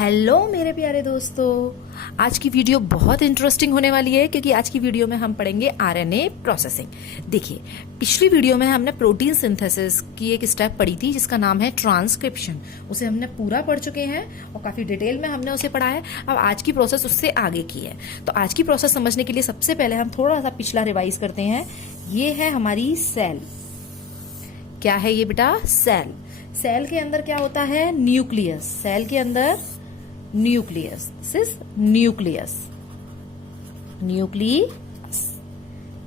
Hello मेरे प्यारे दोस्तों, आज की वीडियो बहुत इंटरेस्टिंग होने वाली है क्योंकि आज की वीडियो में हम पढ़ेंगे आरएनए प्रोसेसिंग। देखिए, पिछली वीडियो में हमने प्रोटीन सिंथेसिस की एक स्टेप पढ़ी थी जिसका नाम है ट्रांसक्रिप्शन। उसे हमने पूरा पढ़ चुके हैं और काफी डिटेल में हमने उसे पढ़ा है। अब आज की प्रोसेस उससे आगे की है। तो आज की प्रोसेस समझने के लिए सबसे पहले हम थोड़ा सा पिछला रिवाइज करते हैं। ये है हमारी सेल। क्या है ये बेटा? सेल। सेल के अंदर क्या होता है? न्यूक्लियस। सेल के अंदर nucleus, this is nucleus, nucleus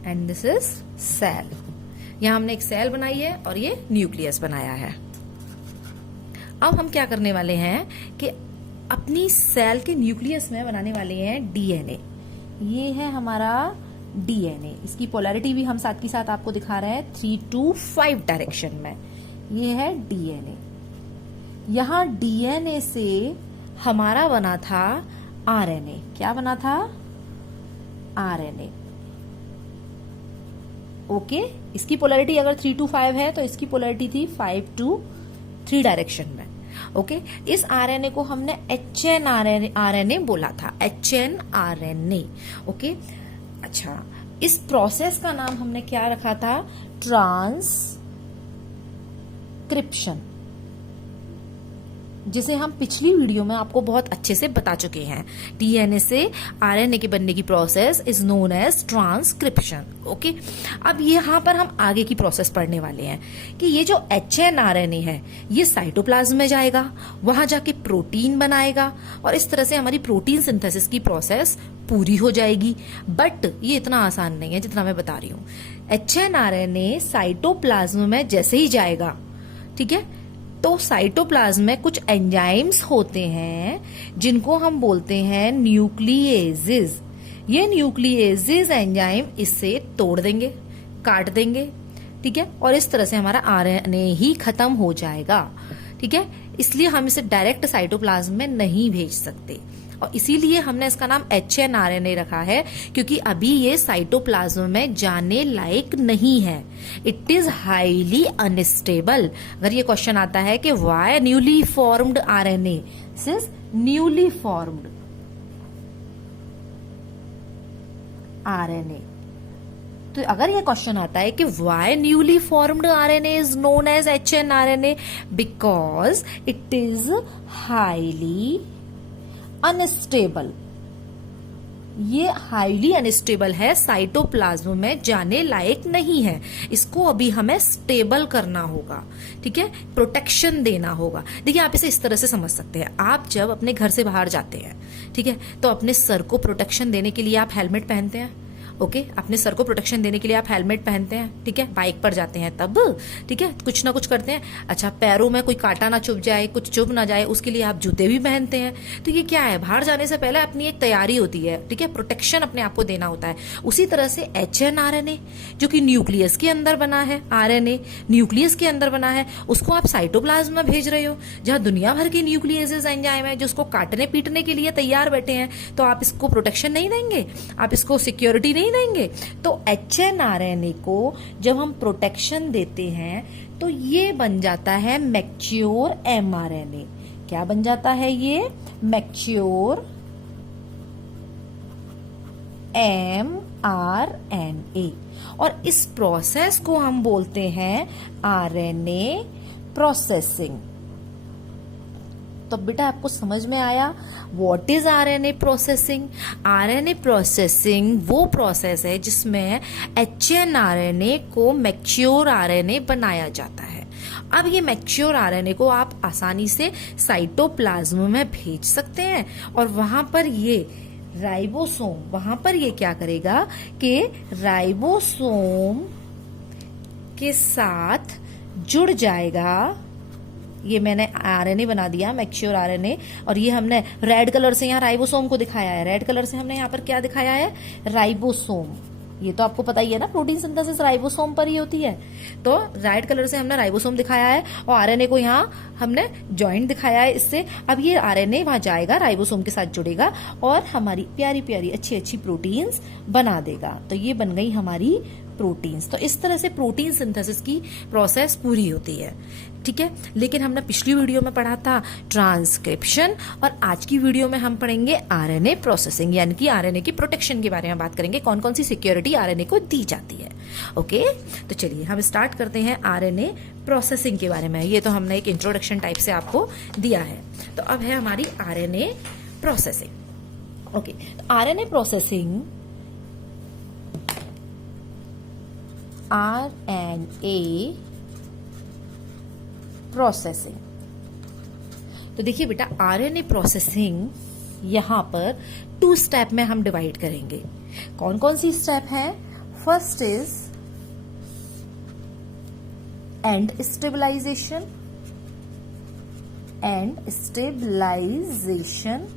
and this is cell. यहां हमने एक सेल बनाई है और ये न्यूक्लियस बनाया है। अब हम क्या करने वाले हैं कि अपनी सेल के न्यूक्लियस में बनाने वाले हैं डीएनए। ये है हमारा डीएनए। इसकी पोलैरिटी भी हम साथ के साथ आपको दिखा रहे हैं 3 to 5 डायरेक्शन में। ये है डीएनए। यहां डीएनए से हमारा बना था आरएनए। क्या बना था? आरएनए। ओके, इसकी पोलैरिटी अगर 3 to 5 है तो इसकी पोलैरिटी थी 5 to 3 डायरेक्शन में। ओके, इस आरएनए को हमने एचएन आरएनए बोला था, एचएन आरएनए। ओके, अच्छा, इस प्रोसेस का नाम हमने क्या रखा था? ट्रांसक्रिप्शन, जिसे हम पिछली वीडियो में आपको बहुत अच्छे से बता चुके हैं। डीएनए से आरएनए के बनने की process is known as transcription. Okay, अब यहां पर हम आगे की प्रोसेस पढ़ने वाले हैं कि ये जो एचएन आरएनए है ये साइटोप्लाज्म में जाएगा, वहां जाके प्रोटीन बनाएगा और इस तरह से हमारी प्रोटीन सिंथेसिस की प्रोसेस पूरी हो जाएगी। बट ये इतना आसान नहीं है जितना मैं बता रही हूं। एचएन आरएनए साइटोप्लाज्म में जैसे ही जाएगा, ठीक है, तो साइटोप्लाज्म में कुछ एंजाइम्स होते हैं जिनको हम बोलते हैं न्यूक्लिएजेस। ये न्यूक्लिएजेस एंजाइम इसे तोड़ देंगे, काट देंगे, ठीक है, और इस तरह से हमारा आरएनए ही खत्म हो जाएगा। ठीक है, इसलिए हम इसे डायरेक्ट साइटोप्लाज्म में नहीं भेज सकते और इसीलिए हमने इसका नाम एचएन आरएनए रखा है, क्योंकि अभी ये साइटोप्लाज्म में जाने लायक नहीं है। It is highly unstable. अगर ये क्वेश्चन आता है कि why newly formed RNA, this is newly formed RNA. तो अगर ये क्वेश्चन आता है कि why newly formed RNA is known as HN RNA, because it is highly unstable. ये हाईली अनस्टेबल है, साइटोप्लाज्म में जाने लायक नहीं है। इसको अभी हमें स्टेबल करना होगा, ठीक है, प्रोटेक्शन देना होगा। देखिए, आप इसे इस तरह से समझ सकते हैं। आप जब अपने घर से बाहर जाते हैं, ठीक है, तो अपने सर को प्रोटेक्शन देने के लिए आप हेलमेट पहनते हैं। ओके, अपने सर को प्रोटेक्शन देने के लिए आप हेलमेट पहनते हैं, ठीक है, बाइक पर जाते हैं तब, ठीक है, कुछ ना कुछ करते हैं। अच्छा, पैरों में कोई कांटा ना चुभ जाए, कुछ चुभ ना जाए, उसके लिए आप जूते भी पहनते हैं। तो ये क्या है? बाहर जाने से पहले अपनी एक तैयारी होती है, ठीक है, प्रोटेक्शन अपने आप को देना होता है। उसी तरह से एचएन आरएनए जो कि न्यूक्लियस के अंदर बना है, आरएनए न्यूक्लियस के अंदर बना है, उसको आप साइटोप्लाज्म में भेज रहे हो जहां दुनिया भर के न्यूक्लियसेस एंजाइम है जो उसको काटने पीटने के लिए तैयार बैठे हैं। तो आप इसको प्रोटेक्शन नहीं देंगे, आप इसको सिक्योरिटी नहीं देंगे। तो एचएन आरएनए को जब हम प्रोटेक्शन देते हैं तो ये बन जाता है मैच्योर एमआरएनए। क्या बन जाता है ये? Mature mRNA. और इस प्रोसेस को हम बोलते हैं आरएनए प्रोसेसिंग। तो बेटा, आपको समझ में आया what is RNA processing? RNA processing वो प्रोसेस है जिसमें एचएन आरएनए को मैच्योर आरएनए बनाया जाता है। अब ये मैच्योर आरएनए को आप आसानी से साइटोप्लाज्म में भेज सकते हैं और वहां पर ये राइबोसोम, वहां पर ये क्या करेगा कि राइबोसोम के साथ जुड़ जाएगा। ये मैंने आरएनए बना दिया, मैच्योर आरएनए, और ये हमने रेड कलर से यहाँ राइबोसोम को दिखाया है। रेड कलर से हमने यहाँ पर क्या दिखाया है? राइबोसोम। ये तो आपको पता ही है ना, प्रोटीन सिंथेसिस राइबोसोम पर ही होती है। तो रेड कलर से हमने राइबोसोम दिखाया है और आरएनए को यहाँ हमने जॉइंट दिखाया है इससे। अब ये आरएनए वहां जाएगा, राइबोसोम के साथ जुड़ेगा और हमारी प्यारी प्यारी अच्छी अच्छी प्रोटीन्स बना देगा। तो ये बन गई हमारी प्रोटीन्स। तो इस तरह से प्रोटीन सिंथेसिस की प्रोसेस पूरी होती है, ठीक है। लेकिन हमने पिछली वीडियो में पढ़ा था ट्रांसक्रिप्शन, और आज की वीडियो में हम पढ़ेंगे आरएनए प्रोसेसिंग, यानी कि आरएनए की प्रोटेक्शन के बारे में बात करेंगे, कौन कौन सी सिक्योरिटी आरएनए को दी जाती है। ओके, तो चलिए हम स्टार्ट करते हैं आरएनए प्रोसेसिंग के बारे में। ये तो हमने एक इंट्रोडक्शन टाइप से आपको दिया है। तो अब है हमारी आरएनए प्रोसेसिंग। ओके, तो आरएनए प्रोसेसिंग, आरएनए प्रोसेसिंग, तो देखिए बेटा आरएनए प्रोसेसिंग यहां पर 2 स्टेप में हम डिवाइड करेंगे। कौन कौन सी स्टेप है? First is end stabilisation, end stabilisation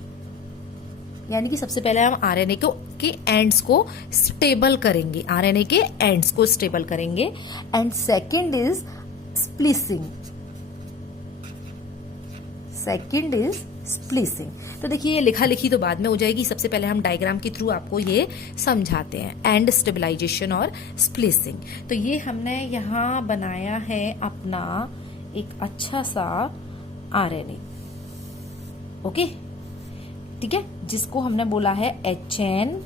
यानी कि सबसे पहले हम आरएनए के एंड्स को स्टेबल करेंगे, आरएनए के एंड्स को स्टेबल करेंगे। And second is splicing, second is splicing. तो देखिए ये लिखा लिखी तो बाद में हो जाएगी, सबसे पहले हम डायग्राम के थ्रू आपको ये समझाते हैं, एंड स्टेबलाइजेशन और स्प्लिसिंग। तो ये हमने यहां बनाया है अपना एक अच्छा सा आरएनए, ओके, ठीक है, जिसको हमने बोला है HNRNA,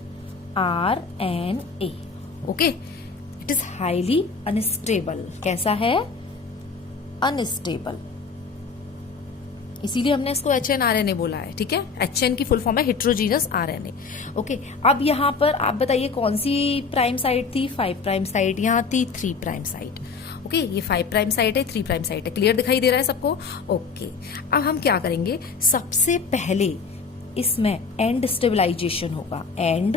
okay. It is highly unstable. कैसा है? अनस्टेबल, इसीलिए हमने इसको HNRNA बोला है, ठीक है। HN की फुल फॉर्म है हेट्रोजीनस आरएनए, ओके। अब यहाँ पर आप बताइए कौन सी प्राइम साइट थी? 5 प्राइम साइट, यहाँ थी 3 प्राइम साइट, ओके। ये 5 प्राइम साइट है, 3 प्राइम साइट है। क्लियर दिखाई दे रहा है सबको? ओके। अब हम क्या करेंगे, सबसे पहले इसमें एंड स्टेबलाइजेशन होगा, एंड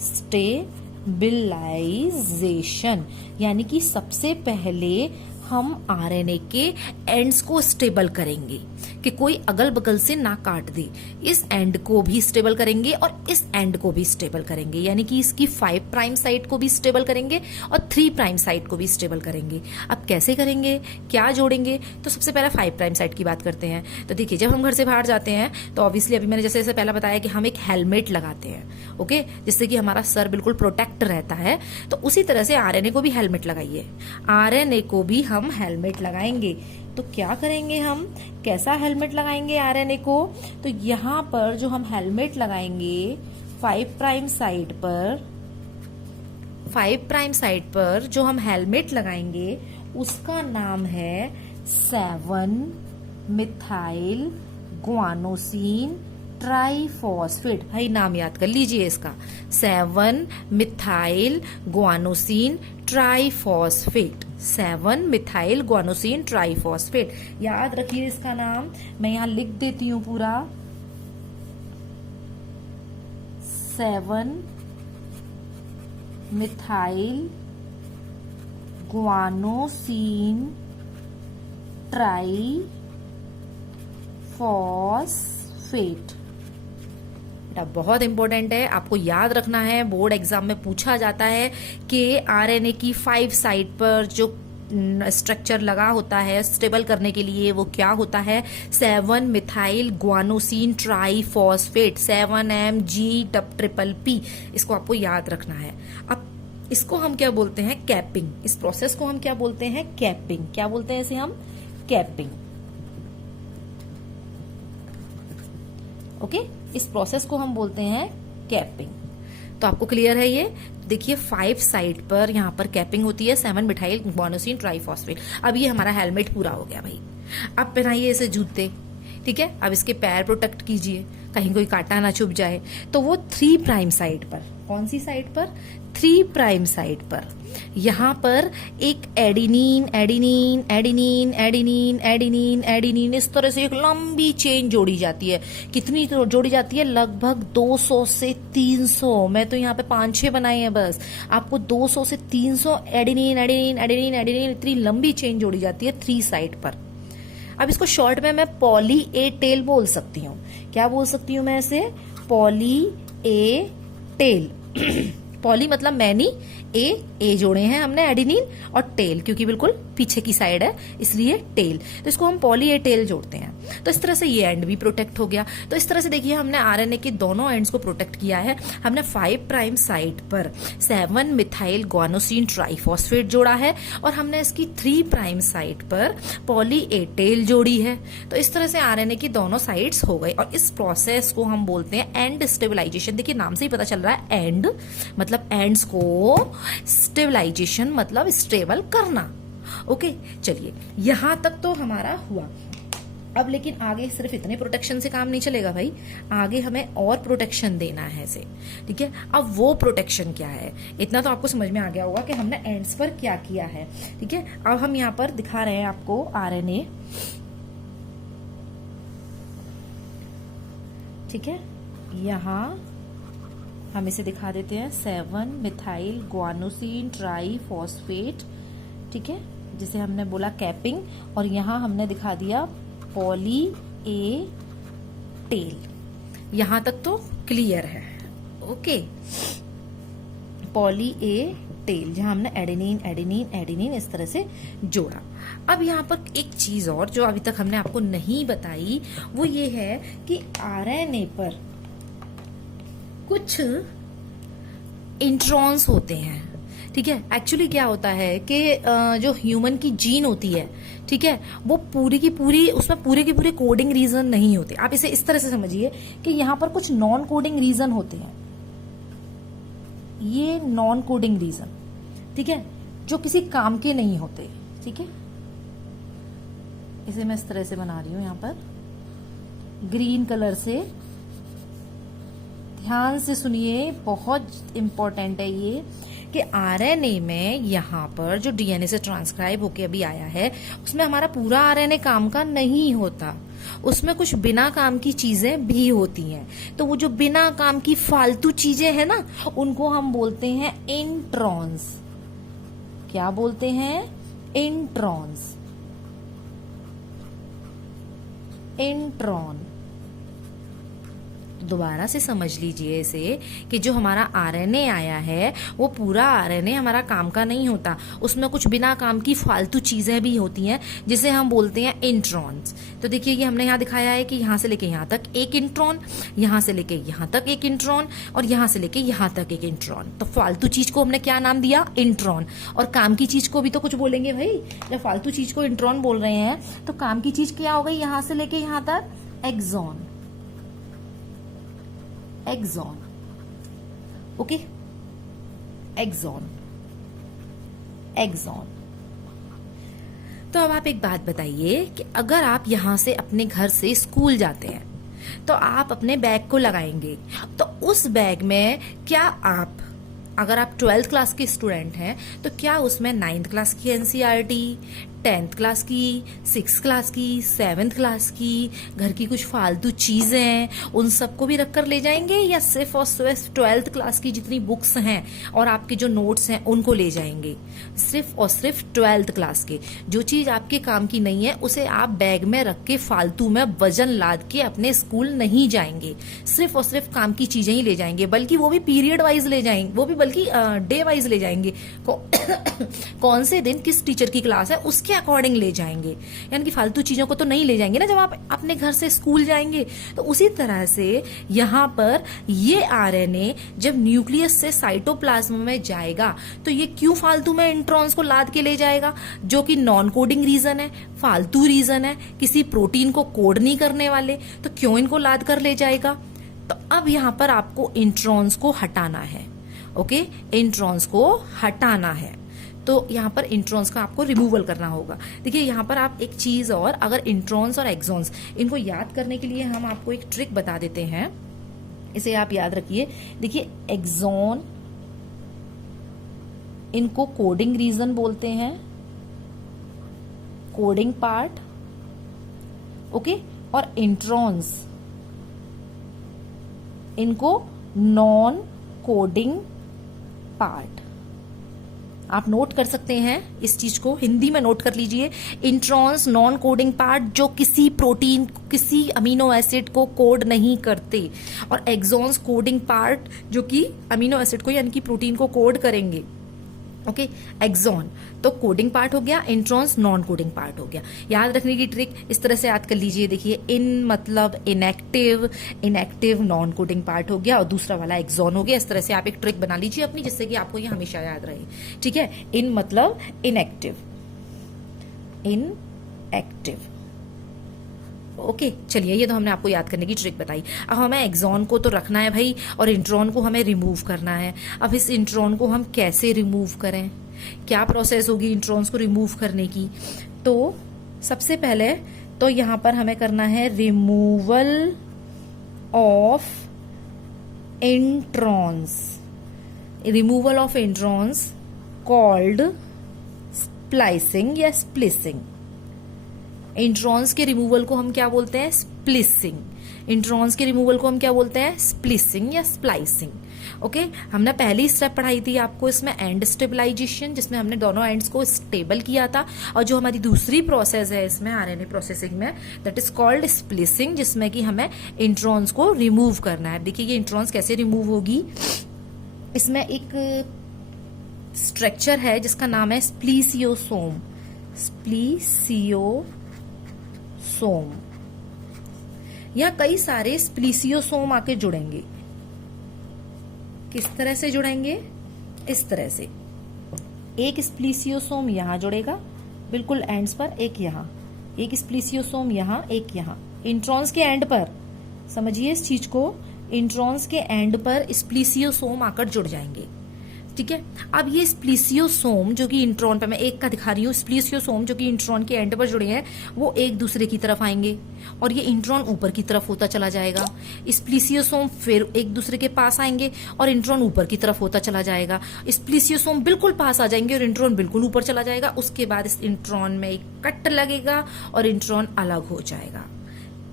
स्टेबलाइजेशन यानी कि सबसे पहले हम आरएनए के एंड्स को स्टेबल करेंगे कि कोई अगल बगल से ना काट दे। इस एंड को भी स्टेबल करेंगे और इस एंड को भी स्टेबल करेंगे, यानी कि इसकी 5 प्राइम साइट को भी स्टेबल करेंगे और 3 प्राइम साइट को भी स्टेबल करेंगे। अब कैसे करेंगे, क्या जोड़ेंगे? तो सबसे पहले 5 प्राइम साइट की बात करते हैं। तो देखिए जब हम घर से बाहर जाते हैं तो ऑब्वियसली अभी मैंने जैसे पहला बताया कि हम एक हेलमेट लगाते हैं, ओके, जिससे कि हमारा सर बिल्कुल प्रोटेक्ट रहता है। तो उसी तरह से आरएनए को भी हेलमेट लगाइए, आरएनए को भी हम हेलमेट लगाएंगे। तो क्या करेंगे हम, कैसा हेलमेट लगाएंगे आरएनए को? तो यहां पर जो हम हेलमेट लगाएंगे 5 प्राइम साइड पर, 5 प्राइम साइड पर जो हम हेलमेट लगाएंगे उसका नाम है 7 मिथाइल ग्वानोसिन ट्राइफॉस्फेट। भाई नाम याद कर लीजिए इसका, 7 methyl guanosine triphosphate, 7 methyl guanosine triphosphate. याद रखिए इसका नाम, मैं यहां लिख देती हूं पूरा, 7 मिथाइल ग्वानोसिन ट्राइफॉस्फेट। बहुत इंपॉर्टेंट है, आपको याद रखना है, बोर्ड एग्जाम में पूछा जाता है कि आरएनए की 5 साइट पर जो स्ट्रक्चर लगा होता है स्टेबल करने के लिए वो क्या होता है? 7 मिथाइल ग्वानोसिन ट्राइफॉस्फेट, 7MG+PP। इसको आपको याद रखना है। अब इसको हम क्या बोलते हैं? कैपिंग। इस प्रोसेस को हम क्या बोलते हैं? कैपिंग। क्या बोलते हैं इसे हम? Capping, okay. इस प्रोसेस को हम बोलते हैं कैपिंग। तो आपको क्लियर है ये? देखिए 5 साइड पर यहाँ पर कैपिंग होती है 7 मिथाइल ग्वानोसिन ट्राइफॉस्फेट। अब ये हमारा हेलमेट पूरा हो गया भाई। अब पहनाइए इसे जूते, ठीक है। अब इसके पैर प्रोटेक्ट कीजिए, कहीं कोई कांटा ना चुभ जाए। तो वो 3 प्राइम साइड पर, कौन सी साइड पर? 3 प्राइम साइड पर यहां पर एक adenine adenine adenine adenine adenine adenine इस तरह से एक लंबी चेन जोड़ी जाती है। कितनी तो जोड़ी जाती है? लगभग 200 से 300। मैं तो यहाँ पे 5-6 बनाए हैं बस। आपको 200 से 300 एडिनिन एडिनिन एडिनिन एडिनिन इतनी लंबी चेन जोड़ी जाती है 3 साइड पर। अब इसको शॉर्ट में मैं पॉली ए टेल बोल सकती हूँ। क्या बोल सकती हूँ मैं इसे? Poly A tail. पॉली मतलब मैनी, ए जोड़े हैं हमने एडिनिन, और टेल क्योंकि बिल्कुल पीछे की साइड है इसलिए टेल, तो इसको हम पॉली ए टेल जोड़ते हैं। तो इस तरह से ये एंड भी प्रोटेक्ट हो गया। तो इस तरह से देखिए हमने आरएनए के दोनों एंड्स को प्रोटेक्ट किया है। हमने 5 प्राइम साइट पर 7 मिथाइल ग्वानोसिन ट्राइफॉस्फेट जोड़ा है और हमने इसकी 3 प्राइम साइट पर पॉली ए टेल जोड़ी है। तो इस तरह से आरएनए की दोनों साइड्स हो गई और इस प्रोसेस को हम बोलते हैं एंड स्टेबलाइजेशन। देखिए नाम से ही पता चल रहा है, एंड मतलब एंड्स को, स्टेबलाइजेशन मतलब स्टेबल करना। ओके, चलिए यहां तक तो हमारा हुआ। अब लेकिन आगे सिर्फ इतने प्रोटेक्शन से काम नहीं चलेगा भाई, आगे हमें और प्रोटेक्शन देना है इसे। ठीक है, अब वो प्रोटेक्शन क्या है, इतना तो आपको समझ में आ गया होगा कि हमने एंड्स पर क्या किया है। ठीक है, अब हम यहां पर दिखा रहे हैं आपको आरएनए। ठीक है, यहां हम इसे दिखा देते हैं 7 मिथाइल ग्वानोसिन ट्राइफॉस्फेट। ठीक है, जिसे हमने बोला कैपिंग, और यहां हमने दिखा दिया पॉली ए टेल। यहां तक तो क्लियर है। ओके, पॉली ए टेल जहां हमने एडेनिन एडेनिन एडेनिन इस तरह से जोड़ा। अब यहां पर एक चीज और जो अभी तक हमने आपको नहीं बताई वो ये है कि आरएनए पर कुछ इंट्रॉन्स होते हैं। ठीक है, एक्चुअली क्या होता है कि जो ह्यूमन की जीन होती है, ठीक है, वो पूरी की पूरी, उसमें पूरे के पूरे कोडिंग रीजन नहीं होते। आप इसे इस तरह से समझिए कि यहां पर कुछ नॉन कोडिंग रीजन होते हैं। ये नॉन कोडिंग रीजन, ठीक है, जो किसी काम के नहीं होते। ठीक है, इसे मैं इस तरह से बना रही हूं यहां पर ग्रीन कलर से। ध्यान से सुनिए, बहुत इंपॉर्टेंट है ये कि आरएनए में यहाँ पर जो डीएनए से ट्रांसक्राइब होके अभी आया है उसमें हमारा पूरा आरएनए काम का नहीं होता, उसमें कुछ बिना काम की चीजें भी होती हैं। तो वो जो बिना काम की फालतू चीजें हैं ना, उनको हम बोलते हैं इंट्रॉन्स। क्या बोलते हैं? इंट्रॉन्स। इंट्रॉन। दोबारा से समझ लीजिए इसे कि जो हमारा आरएनए आया है वो पूरा आरएनए हमारा काम का नहीं होता, उसमें कुछ बिना काम की फालतू चीजें भी होती हैं जिसे हम बोलते हैं इंट्रॉन्स। तो देखिए ये हमने यहाँ दिखाया है कि यहाँ से लेके यहाँ तक एक इंट्रॉन, यहाँ से लेके यहाँ तक एक इंट्रॉन और यहाँ से लेके यहाँ तक एक इंट्रॉन। तो फालतू चीज को हमने क्या नाम दिया? इंट्रॉन। और काम की चीज को भी तो कुछ बोलेंगे भाई। जब फालतू चीज को इंट्रॉन बोल रहे हैं तो काम की चीज क्या हो गई? यहाँ से लेके यहाँ तक exon. Exon. Okay, exon. Exon. तो अब आप एक बात बताइए कि अगर आप यहां से अपने घर से स्कूल जाते हैं तो आप अपने बैग को लगाएंगे, तो उस बैग में क्या आप, अगर आप 12th क्लास के स्टूडेंट हैं तो क्या उसमें 9th क्लास की एनसीईआरटी, 10th क्लास की, 6th क्लास की, 7th क्लास की, घर की कुछ फालतू चीजें, उन सबको भी रखकर ले जाएंगे, या सिर्फ और सिर्फ 12th क्लास की जितनी बुक्स हैं और आपके जो नोट्स हैं उनको ले जाएंगे? सिर्फ और सिर्फ 12th क्लास के। जो चीज आपके काम की नहीं है उसे आप बैग में रख के फालतू में वजन लाद के अपने स्कूल नहीं जाएंगे। सिर्फ और सिर्फ काम की चीजें ही ले जाएंगे, बल्कि वो भी पीरियड वाइज ले जाएंगे, वो भी बल्कि डे वाइज ले जाएंगे। कौन से दिन किस टीचर की क्लास है उसके अकॉर्डिंग ले जाएंगे, यानी कि फालतू चीजों को तो नहीं ले जाएंगे ना जब आप अपने घर से स्कूल जाएंगे। तो उसी तरह से यहां पर ये आरएनए जब न्यूक्लियस से साइटोप्लाज्म में जाएगा तो ये क्यों फालतू में इंट्रॉन्स को लाद के ले जाएगा, जो कि नॉन कोडिंग रीजन है, फालतू रीजन है, किसी प्रोटीन को कोड नहीं करने वाले, तो क्यों इनको लाद कर ले जाएगा? तो अब यहां पर आपको इंट्रॉन्स को हटाना है। ओके, इंट्रॉन्स को हटाना है, तो यहाँ पर इंट्रॉन्स का आपको रिमूवल करना होगा। देखिए यहाँ पर आप एक चीज और, अगर इंट्रॉन्स और एक्सॉन्स इनको याद करने के लिए हम आपको एक ट्रिक बता देते हैं, इसे आप याद रखिए। देखिए एक्सॉन, इनको कोडिंग रीजन बोलते हैं, कोडिंग पार्ट। ओके, और इंट्रॉन्स इनको नॉन कोडिंग पार्ट। आप नोट कर सकते हैं इस चीज को, हिंदी में नोट कर लीजिए। इंट्रॉन्स नॉन कोडिंग पार्ट जो किसी प्रोटीन, किसी अमीनो एसिड को कोड नहीं करते, और एक्सॉन्स कोडिंग पार्ट जो कि अमीनो एसिड को यानी कि प्रोटीन को कोड करेंगे। ओके, एक्सॉन तो कोडिंग पार्ट हो गया, इंट्रॉन्स नॉन कोडिंग पार्ट हो गया। याद रखने की ट्रिक इस तरह से याद कर लीजिए, देखिए इन मतलब inactive, inactive non coding part हो गया और दूसरा वाला एक्सॉन हो गया। इस तरह से आप एक ट्रिक बना लीजिए अपनी, जिससे कि आपको ये हमेशा याद रहे। ठीक है, इन मतलब इनएक्टिव, इनएक्टिव। ओके चलिए, ये तो हमने आपको याद करने की ट्रिक बताई। अब हमें एक्सॉन को तो रखना है भाई, और इंट्रॉन को हमें रिमूव करना है। अब इस इंट्रॉन को हम कैसे रिमूव करें, क्या प्रोसेस होगी इंट्रॉन्स को रिमूव करने की? तो सबसे पहले तो यहां पर हमें करना है removal of introns, removal of introns called splicing या स्प्लिसिंग। इंट्रॉन्स के रिमूवल को हम क्या बोलते हैं? स्प्लिसिंग। इंट्रॉन्स के रिमूवल को हम क्या बोलते हैं? स्प्लिसिंग या स्प्लाइसिंग। ओके, हमने पहली स्टेप पढ़ाई थी आपको इसमें एंड स्टेबलाइजेशन, जिसमें हमने दोनों एंड्स को स्टेबल किया था। और जो हमारी दूसरी प्रोसेस है इसमें आरएनए प्रोसेसिंग में, दैट इज कॉल्ड स्प्लिसिंग, जिसमें कि हमें इंट्रॉन्स को रिमूव करना है। देखिए ये इंट्रॉन्स कैसे रिमूव होगी, इसमें एक स्ट्रक्चर है जिसका नाम है स्प्लीसियोसोम। स्प्लीसियोसोम, यहां कई सारे स्प्लीसियोसोम आके जुड़ेंगे। किस तरह से जुड़ेंगे? इस तरह से, एक स्प्लीसियोसोम यहां जुड़ेगा बिल्कुल एंड्स पर, एक यहां, एक स्प्लीसियोसोम यहां, एक यहां। इंट्रॉन्स के एंड पर, समझिए इस चीज को, इंट्रॉन्स के एंड पर स्प्लीसियोसोम आकर जुड़ जाएंगे। ठीक है, अब ये स्प्लीसियोसोम जो कि इंट्रॉन पे, मैं एक का दिखा रही हूँ, स्प्लीसियोसोम जो कि इंट्रॉन के एंड पर जुड़े हैं, वो एक दूसरे की तरफ आएंगे और ये इंट्रॉन ऊपर की तरफ होता चला जाएगा। स्प्लीसियोसोम फिर एक दूसरे के पास आएंगे और इंट्रॉन ऊपर की तरफ होता चला जाएगा। स्प्लीसियोसोम बिल्कुल पास आ जाएंगे और इंट्रॉन बिल्कुल ऊपर चला जाएगा। उसके बाद इस इंट्रॉन में एक कट लगेगा और इंट्रॉन अलग हो जाएगा।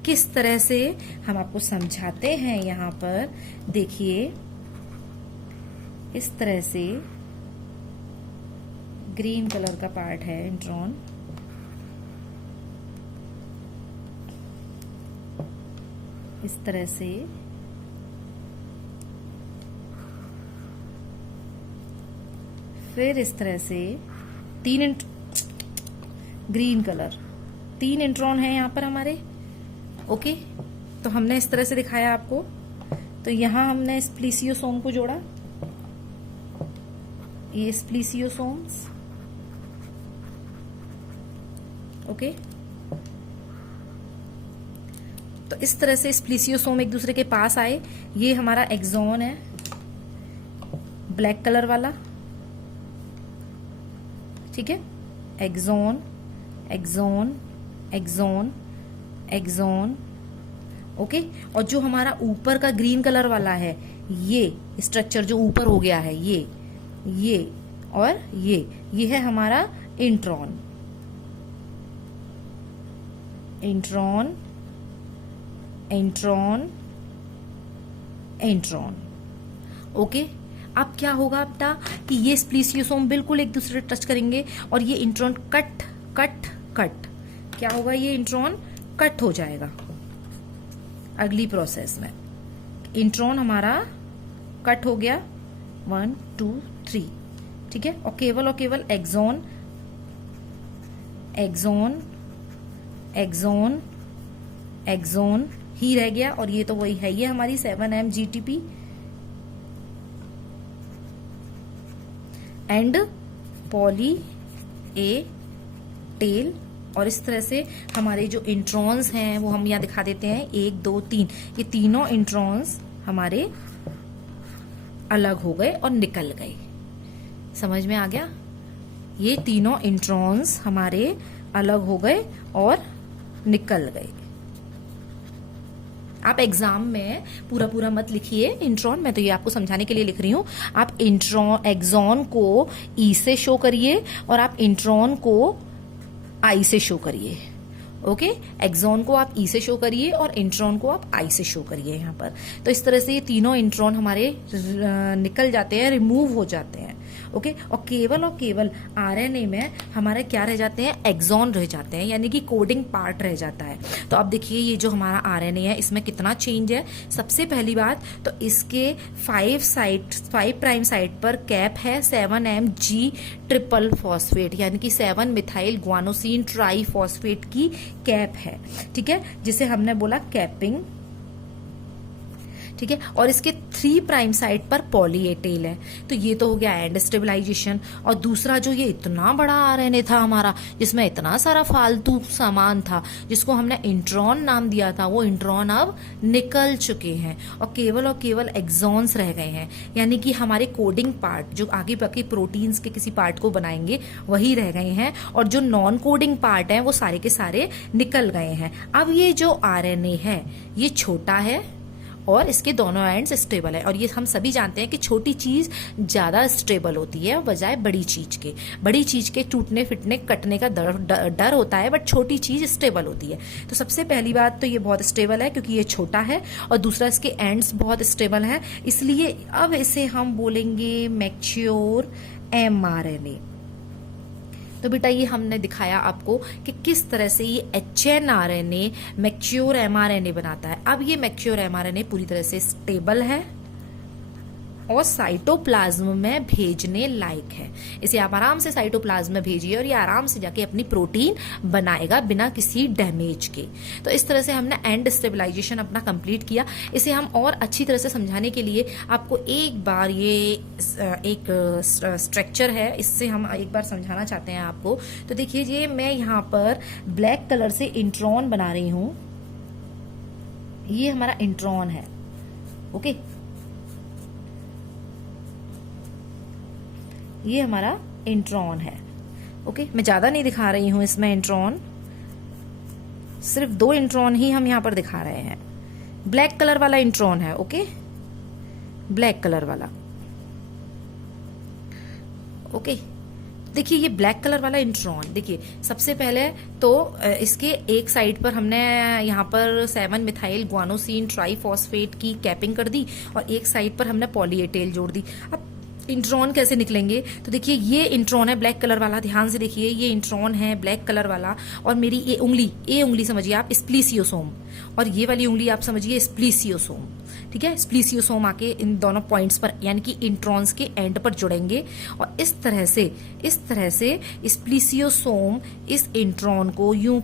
किस तरह से हम आपको समझाते हैं यहां पर, देखिए इस तरह से ग्रीन कलर का पार्ट है इंट्रॉन, इस तरह से फिर इस तरह से ग्रीन कलर, 3 इंट्रॉन है यहां पर हमारे। ओके, तो हमने इस तरह से दिखाया आपको। तो यहां हमने स्प्लीसियोसोम को जोड़ा, ये स्प्लीसियोसोम्स। ओके, तो इस तरह से स्प्लीसियोसोम एक दूसरे के पास आए। ये हमारा एक्सॉन है, ब्लैक कलर वाला। ठीक है, exon, exon, exon, exon. Okay, और जो हमारा ऊपर का ग्रीन कलर वाला है, ये स्ट्रक्चर जो ऊपर हो गया है, ये और ये है हमारा intron. Intron, intron, intron. Okay, अब क्या होगा बेटा कि ये स्प्लीसियोसोम बिल्कुल एक दूसरे टच करेंगे और ये इंट्रॉन कट कट कट, क्या होगा? ये इंट्रॉन कट हो जाएगा। अगली प्रोसेस में इंट्रॉन हमारा कट हो गया, 1 2 3। ठीक है, और केवल एक्सॉन, एक्सॉन, एक्सॉन, एक्सॉन ही रह गया। और ये तो वही है, ये हमारी 7mGTP and poly A tell. और इस तरह से हमारे जो इंट्रॉन्स हैं वो हम यहाँ दिखा देते हैं, 1 2 3। ये तीनों इंट्रॉन्स हमारे अलग हो गए और निकल गए। समझ में आ गया? ये तीनों इंट्रॉन्स हमारे अलग हो गए और निकल गए। आप एग्जाम में पूरा मत लिखिए इंट्रॉन, मैं तो ये आपको समझाने के लिए लिख रही हूं। आप इंट्रॉन, एक्सॉन को ई से शो करिए और आप इंट्रॉन को आई से शो करिए। ओके, एक्सॉन को आप ई से शो करिए और इंट्रॉन को आप आई से शो करिए यहाँ पर। तो इस तरह से ये तीनों इंट्रॉन हमारे निकल जाते हैं, रिमूव हो जाते हैं। ओके, और केवल आरएनए में हमारे क्या रह जाते हैं, एक्सॉन रह जाते हैं, यानी कि कोडिंग पार्ट रह जाता है। तो अब देखिए ये जो हमारा आरएनए है इसमें कितना चेंज है। सबसे पहली बात तो इसके 5 प्राइम साइड पर कैप है 7mg ट्रिपल फॉस्फेट, यानी कि 7 मिथाइल ग्वानोसिन ट्राई फॉस्फेट की कैप है, ठीक है, जिसे हमने बोला कैपिंग, ठीक है। और इसके 3 प्राइम साइड पर पॉली ए टेल है। तो ये तो हो गया एंड स्टेबलाइजेशन। और दूसरा जो ये इतना बड़ा आरएनए था हमारा, जिसमें इतना सारा फालतू सामान था, जिसको हमने इंट्रॉन नाम दिया था, वो इंट्रॉन अब निकल चुके हैं और केवल एक्सॉन्स रह गए हैं, यानी कि हमारे कोडिंग पार्ट जो आगे बाकी प्रोटीन्स के किसी पार्ट को बनाएंगे वही रह गए हैं, और जो नॉन कोडिंग पार्ट है वो सारे के सारे निकल गए हैं। अब ये जो आरएनए है ये छोटा है और इसके दोनों एंड्स स्टेबल है, और ये हम सभी जानते हैं कि छोटी चीज ज्यादा स्टेबल होती है बजाय बड़ी चीज के। बड़ी चीज के टूटने फिटने कटने का डर होता है, बट छोटी चीज स्टेबल होती है। तो सबसे पहली बात तो ये बहुत स्टेबल है क्योंकि ये छोटा है, और दूसरा इसके एंड्स बहुत स्टेबल है, इसलिए अब इसे हम बोलेंगे मैच्योर एमआरएनए। तो बेटा ये हमने दिखाया आपको कि किस तरह से ये HNRNA मैच्योर mRNA बनाता है। अब ये मैच्योर mRNA पूरी तरह से स्टेबल है और साइटोप्लाज्म में भेजने लायक है। इसे आप आराम से साइटोप्लाज्म में भेजिए और ये आराम से जाके अपनी प्रोटीन बनाएगा बिना किसी डैमेज के। तो इस तरह से हमने एंड स्टेबलाइजेशन अपना कंप्लीट किया। इसे हम और अच्छी तरह से समझाने के लिए आपको एक बार ये एक स्ट्रक्चर है, इससे हम एक बार समझाना चाहते हैं आपको। तो देखिए ये मैं यहाँ पर ब्लैक कलर से इंट्रॉन बना रही हूं। ये हमारा इंट्रॉन है, ओके, ये हमारा इंट्रॉन है, ओके। मैं ज्यादा नहीं दिखा रही हूं इसमें इंट्रॉन, सिर्फ 2 इंट्रॉन ही हम यहां पर दिखा रहे हैं। ब्लैक कलर वाला इंट्रॉन है, ओके, ब्लैक कलर वाला, ओके। देखिए ये ब्लैक कलर वाला इंट्रॉन, देखिए सबसे पहले तो इसके एक साइड पर हमने यहाँ पर 7 मिथाइल ग्वानोसिन ट्राईफॉस्फेट की कैपिंग कर दी और एक साइड पर हमने पॉली ए टेल जोड़ दी। अब इंट्रॉन कैसे निकलेंगे, तो देखिए ये इंट्रॉन है ब्लैक कलर वाला, ध्यान से देखिए ये इंट्रॉन है ब्लैक कलर वाला, और मेरी ये उंगली समझिए आप स्प्लीसियोसोम, और ये वाली उंगली आप समझिए स्प्लीसियोसोम, ठीक है। स्प्लीसियोसोम आके इन दोनों पॉइंट्स पर यानी कि इंट्रॉन्स के एंड पर जुड़ेंगे, और इस तरह से स्प्लीसियोसोम इस इंट्रॉन को यूं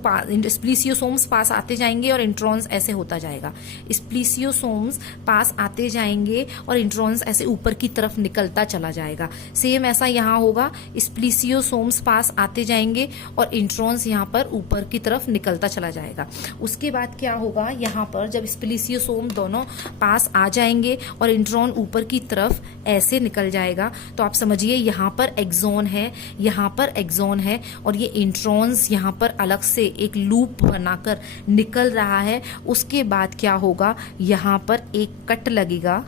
स्प्लीसियोसोम्स पास आते जाएंगे और इंट्रॉन्स ऐसे होता जाएगा। स्प्लीसियोसोम्स पास आते जाएंगे और इंट्रॉन्स ऐसे ऊपर की तरफ निकलता चला जाएगा। सेम ऐसा यहाँ होगा, स्प्लीसियोसोम्स पास आते जाएंगे और इंट्रॉन्स यहाँ पर ऊपर की तरफ निकलता चला जाएगा। उसके बाद क्या होगा, यहाँ पर जब स्प्लीसियोसोम दोनों पास आ जाएंगे और इंट्रॉन ऊपर की तरफ ऐसे निकल जाएगा, तो आप समझिए यहाँ पर एक्सॉन है, यहाँ पर एक्सॉन है, और ये इंट्रॉन्स यहाँ पर अलग से एक लूप बनाकर निकल रहा है। उसके बाद क्या होगा, यहाँ पर एक कट लगेगा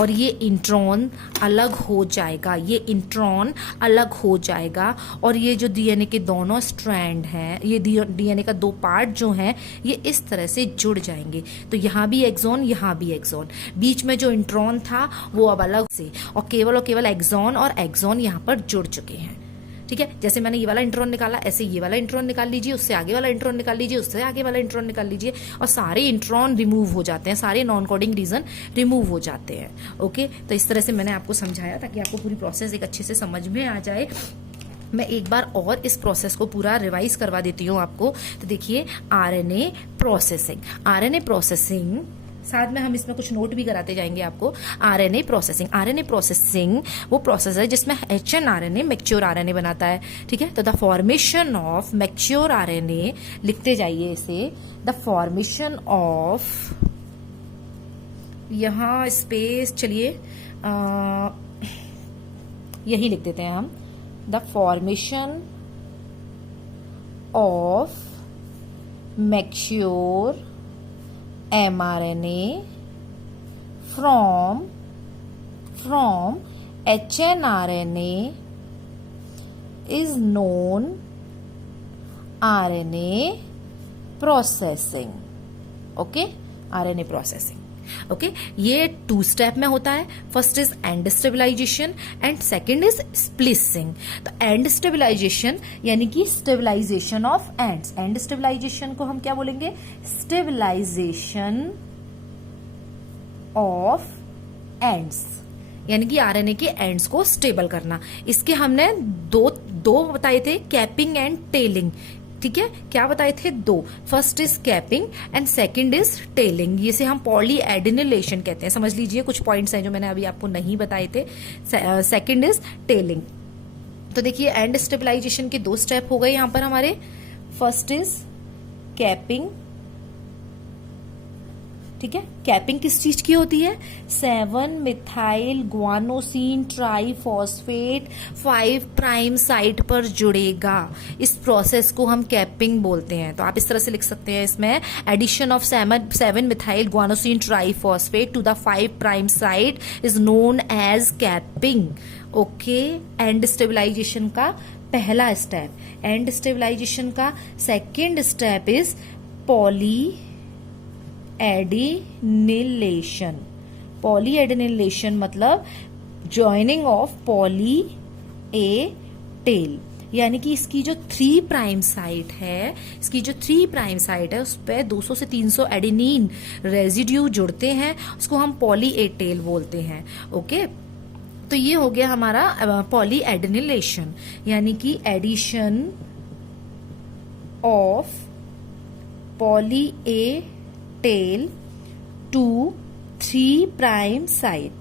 और ये इंट्रॉन अलग हो जाएगा, ये इंट्रॉन अलग हो जाएगा, और ये जो डीएनए के दोनों स्ट्रैंड हैं, ये डीएनए का 2 पार्ट जो हैं, ये इस तरह से जुड़ जाएंगे। तो यहाँ भी एक्सॉन, यहाँ भी एक्सॉन, बीच में जो इंट्रॉन था वो अब अलग से, और केवल एक्सॉन और एक्सॉन यहाँ पर जुड़ चुके हैं, ठीक है। जैसे मैंने ये वाला इंट्रॉन निकाला, ऐसे ये वाला इंट्रॉन निकाल लीजिए, उससे आगे वाला इंट्रॉन निकाल लीजिए, उससे आगे वाला इंट्रॉन निकाल लीजिए, और सारे इंट्रॉन रिमूव हो जाते हैं, सारे नॉन कोडिंग रीजन रिमूव हो जाते हैं, ओके। तो इस तरह से मैंने आपको समझाया ताकि आपको पूरी प्रोसेस एक अच्छे से समझ में आ जाए। मैं एक बार और इस प्रोसेस को पूरा रिवाइज करवा देती हूँ आपको। तो देखिए आरएनए प्रोसेसिंग, साथ में हम इसमें कुछ नोट भी कराते जाएंगे आपको। आरएनए प्रोसेसिंग वो प्रोसेस है जिसमें HNRNA मैच्योर आरएनए बनाता है, ठीक है। तो the formation of mature RNA, लिखते जाइए इसे, द फॉर्मेशन ऑफ, यहाँ स्पेस चलिए यही लिख देते हैं हम, the formation of mature mRNA from HNRNA is known RNA processing, okay, RNA processing। Okay ये 2 स्टेप में होता है. First is end stabilisation and second is splicing. तो एंड स्टेबलाइजेशन यानी कि stabilisation of ends. End stabilisation को हम क्या बोलेंगे? स्टेबलाइजेशन ऑफ एंड्स, यानी कि आरएनए के एंड्स को स्टेबल करना. इसके हमने दो बताए थे, कैपिंग एंड टेलिंग. ठीक है, क्या बताए थे? 2. First is capping and second is telling. ये से हम पॉली एडिनिलेशन कहते हैं. समझ लीजिए कुछ पॉइंट्स हैं जो मैंने अभी आपको नहीं बताए थे. Second is telling. तो देखिए एंड स्टेबलाइजेशन के 2 स्टेप हो गए यहां पर हमारे. First is capping. ठीक है, कैपिंग किस चीज की होती है? 7 methyl guanosine triphosphate 5 prime site पर जुड़ेगा. इस प्रोसेस को हम कैपिंग बोलते हैं. तो आप इस तरह से लिख सकते हैं इसमें, addition of 7 methyl guanosine triphosphate to the 5 prime site is known as capping. Okay, end stabilisation का पहला स्टेप. एंड स्टेबलाइजेशन का second step is poly adenylation. Poly adenylation मतलब joining of poly A tail, यानी कि इसकी जो 3 प्राइम साइट है, उस पर 200 से 300 एडेनिन रेजिड्यू जुड़ते हैं. उसको हम पॉली ए टेल बोलते हैं. ओके, तो ये हो गया हमारा पॉली एडिनिलेशन, यानी कि addition of poly A tail to 3 prime site.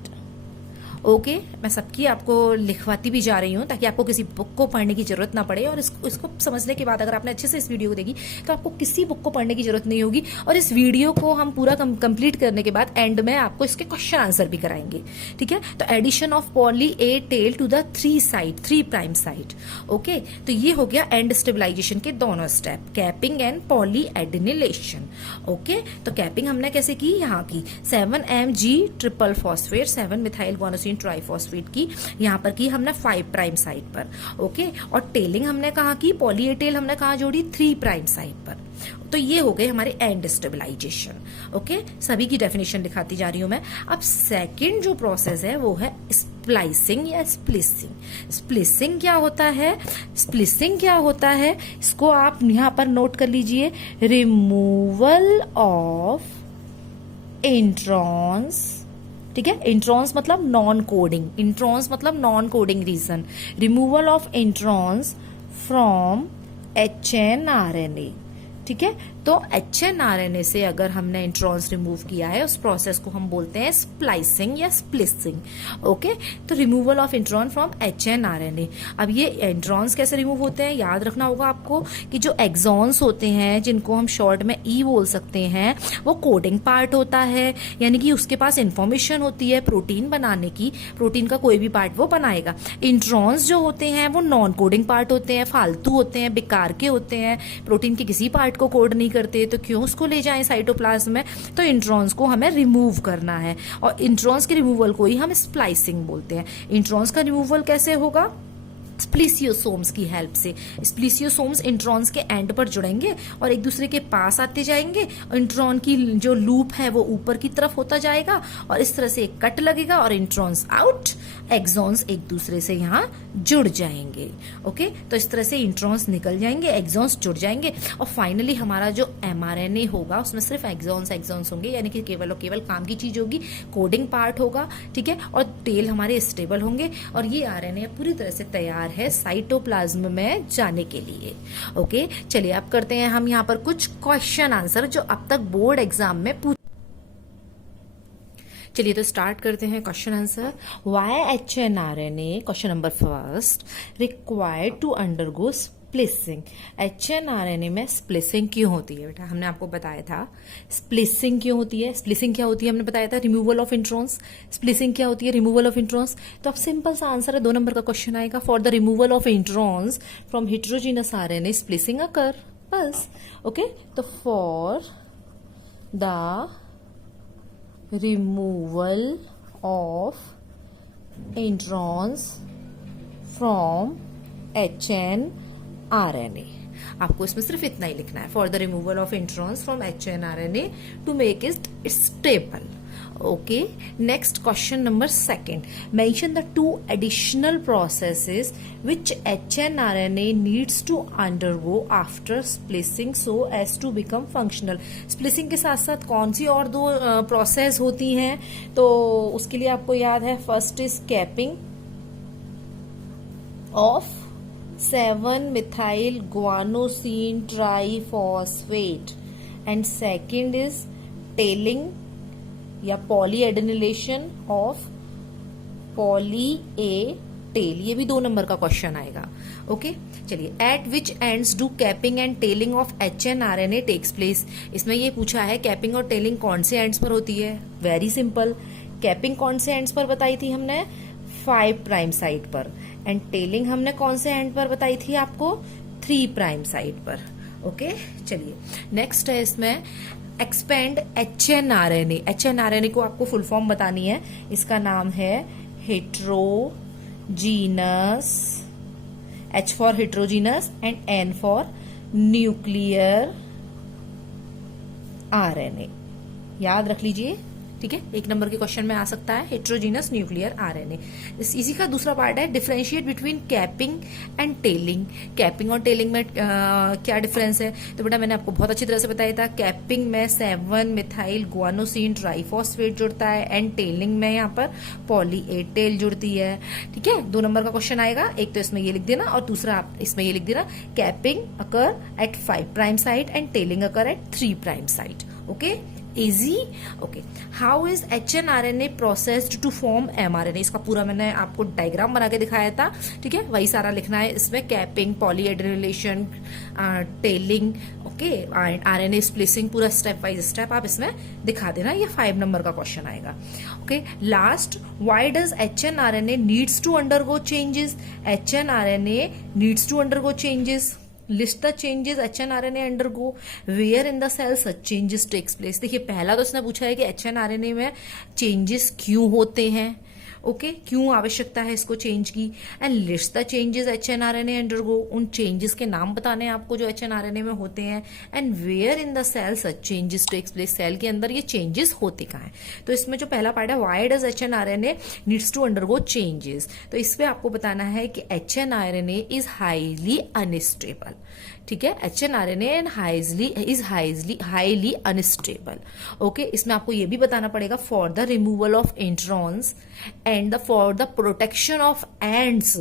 Okay, मैं सबकी आपको लिखवाती भी जा रही हूँ ताकि आपको किसी बुक को पढ़ने की जरूरत ना पड़े. और इसको समझने के बाद अगर आपने अच्छे से इस वीडियो को देखी तो आपको किसी बुक को पढ़ने की जरूरत नहीं होगी. और इस वीडियो को हम पूरा कंप्लीट करने के बाद एंड में आपको इसके क्वेश्चन आंसर भी कराएंगे. ठीक है, तो addition of poly A tail to the 3 prime site. Okay, तो ये हो गया एंड स्टेबलाइजेशन के दोनों step, capping and poly adenylation. Okay, तो कैपिंग हमने कैसे की? यहाँ की 7mg triple phosphate 7 methyl guanosine triphosphate की यहाँ पर की हमने 5 प्राइम साइट पर. ओके, और टेलिंग हमने कहा की, पॉली ए टेल हमने कहा जोड़ी 3 प्राइम साइट पर. तो ये हो गए हमारे एंड स्टेबलाइजेशन. ओके, सभी की डेफिनेशन दिखाती जा रही हूं मैं. अब सेकंड जो प्रोसेस है वो है स्प्लाइसिंग या स्प्लिसिंग. स्प्लिसिंग क्या होता है? इसको आप यहां पर नोट कर लीजिए. Removal of introns. ठीक है, इंट्रॉन्स मतलब non coding region. Removal of introns from HNRNA. ठीक है, तो HNRNA से अगर हमने इंट्रॉन्स रिमूव किया है, उस प्रोसेस को हम बोलते हैं स्प्लाइसिंग या स्प्लिसिंग. ओके, तो removal of intron from HNRNA. अब ये इंट्रॉन्स कैसे रिमूव होते हैं? याद रखना होगा आपको कि जो एक्सॉन्स होते हैं, जिनको हम शॉर्ट में ई बोल सकते हैं, वो कोडिंग पार्ट होता है, यानी कि उसके पास इंफॉर्मेशन होती है प्रोटीन बनाने की. प्रोटीन का कोई भी पार्ट वो बनाएगा. इंट्रॉन्स जो होते हैं वो नॉन कोडिंग पार्ट होते हैं, फालतू होते हैं, बेकार के होते हैं, प्रोटीन के किसी पार्ट को कोड नहीं करते, तो क्यों उसको ले जाएं साइटोप्लाज्म में? तो इंट्रॉन्स को हमें रिमूव करना है, और इंट्रॉन्स के रिमूवल को ही हम स्प्लाइसिंग बोलते हैं. इंट्रॉन्स का रिमूवल कैसे होगा? स्प्लिसियोसोम्स की हेल्प से. स्प्लिसियोसोम्स इंट्रॉन्स के एंड पर जुड़ेंगे और एक दूसरे के पास आते जाएंगे. इंट्रॉन की जो लूप है वो ऊपर की तरफ होता जाएगा और इस तरह से एक कट लगेगा और इंट्रॉन्स आउट, एक्सॉन्स एक दूसरे से यहाँ जुड़ जाएंगे. ओके, तो इस तरह से इंट्रॉन्स निकल जाएंगे, एक्सॉन्स जुड़ जाएंगे और फाइनली हमारा जो mRNA होगा उसमें सिर्फ एक्सॉन्स होंगे, यानी कि केवल और केवल काम की चीज होगी, कोडिंग पार्ट होगा. ठीक है, और टेल हमारे स्टेबल होंगे और ये RNA पूरी तरह से तैयार है साइटोप्लाज्म में जाने के लिए. ओके, चलिए अब करते हैं हम यहाँ पर कुछ क्वेश्चन आंसर जो अब तक बोर्ड एग्जाम में चलिए तो स्टार्ट करते हैं question answer. Why HNRNA, question number first, required to undergo splicing. HNRNA में स्प्लिसिंग क्यों होती है? बेटा हमने आपको बताया था स्प्लिसिंग क्यों होती है. स्प्लिसिंग क्या होती है हमने बताया था, रिमूवल ऑफ इंट्रॉन्स. स्प्लिसिंग क्या होती है? Removal of introns. तो अब सिंपल सा आंसर है, 2 नंबर का क्वेश्चन आएगा. For the removal of introns from heterogeneous RNA splicing occur. बस. ओके, तो फॉर द removal of introns from HNRNA. आपको इसमें सिर्फ इतना ही लिखना है, for the removal of introns from HNRNA to make it stable. Okay, next question number second. Mention the two additional processes which hnRNA needs to undergo after splicing so as to become functional. Splicing के साथ साथ कौन सी और दो process होती हैं, तो उसके लिए आपको याद है, first is capping of 7-methyl guanosine trifosfate and second is tailing या polyadenylation of poly A tail. ये भी 2 नंबर का क्वेश्चन आएगा. ओके, चलिए. At which ends do capping and tailing of hnRNA takes place. इसमें ये पूछा है कैपिंग और टेलिंग कौन से एंड्स पर होती है. Very simple. कैपिंग कौन से एंड्स पर बताई थी हमने, 5 प्राइम साइड पर, एंड टेलिंग हमने कौन से एंड पर बताई थी आपको, 3 प्राइम साइड पर. ओके, चलिए. नेक्स्ट है इसमें एक्सपेंड hnRNA. hnRNA को आपको फुल फॉर्म बतानी है. इसका नाम है heterogeneous, H for heterogeneous and N for nuclear RNA. याद रख लीजिए, ठीक है. 1 नंबर के क्वेश्चन में आ सकता है हेट्रोजीनस न्यूक्लियर RNA. इसी का दूसरा पार्ट है differentiate between capping and telling. Capping और टेलिंग में क्या डिफरेंस है, तो बेटा मैंने आपको बहुत अच्छी तरह से बताया था. कैपिंग में 7-methyl guanosine ट्राइफॉस्फेट जुड़ता है एंड टेलिंग में यहाँ पर पॉली ए टेल जुड़ती है. ठीक है, 2 नंबर का क्वेश्चन आएगा. एक तो इसमें ये लिख देना और दूसरा आप इसमें ये लिख देना, capping occur at 5 prime side and telling occur at 3 prime side. Okay, easy. Okay, how is hnRNA processed to form mRNA. इसका पूरा मैंने आपको डायग्राम बना के दिखाया था. ठीक है, वही सारा लिखना है इसमें. Capping, polyadenylation, tailing, okay, RNA splicing, पूरा स्टेप बाय स्टेप आप इसमें दिखा देना. ये 5 नंबर का क्वेश्चन आएगा. Okay, last, why does hnRNA needs to undergo changes. hnRNA needs to undergo changes. List the changes hnRNA undergo, where in the cell such changes takes place. देखिए, पहला तो उसने पूछा है कि hnRNA में चेंजेस क्यों होते हैं. ओके, क्यों आवश्यकता है इसको चेंज की. And list the changes hnRNA undergo, उन चेंजेस के नाम बताने हैं आपको जो hnRNA में होते हैं. And where in the cell such changes takes place, cell के अंदर ये चेंजेस होते कहाँ हैं. तो इसमें जो पहला पार्ट है, why does hnRNA needs to undergo changes, तो इस पे आपको बताना है कि hnRNA इज हाईली अनस्टेबल. ठीक है, hnRNA is highly unstable. Okay, इसमें आपको ये भी बताना पड़ेगा for the removal of introns and for the protection of ends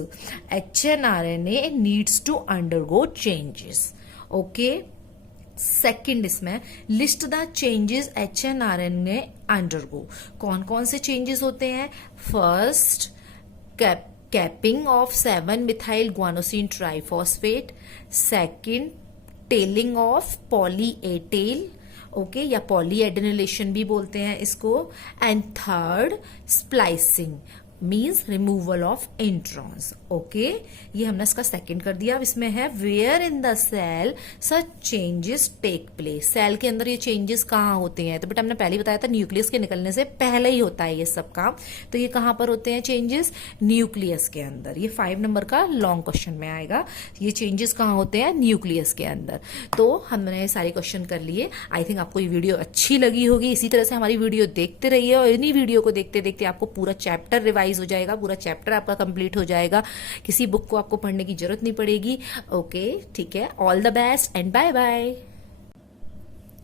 hnRNA needs to undergo changes. Okay, second इसमें list the changes hnRNA undergo. कौन कौन से चेंजेस होते हैं. First, capping of 7-methyl guanosine triphosphate. Second, tailing of poly A tail, okay, या polyadenylation भी बोलते हैं इसको. And third, splicing means removal of introns. Okay, ये हमने इसका सेकंड कर दिया. अब इसमें है where in the cell such changes take place. Cell के अंदर ये चेंजेस कहाँ होते हैं, तो बेटा हमने पहले बताया था न्यूक्लियस के निकलने से पहले ही होता है ये सब काम. तो ये कहाँ पर होते हैं चेंजेस, न्यूक्लियस के अंदर. ये 5 नंबर का लॉन्ग क्वेश्चन में आएगा. ये चेंजेस कहाँ होते हैं, न्यूक्लियस के अंदर. तो हमने सारे क्वेश्चन कर लिए. आई थिंक आपको ये वीडियो अच्छी लगी होगी. इसी तरह से हमारी वीडियो देखते रहिए और इन्हीं वीडियो को देखते देखते आपको पूरा चैप्टर रिवाइज हो जाएगा, पूरा चैप्टर आपका कंप्लीट हो जाएगा. किसी बुक को आपको पढ़ने की जरूरत नहीं पड़ेगी. ओके, ठीक है. All the best and bye bye.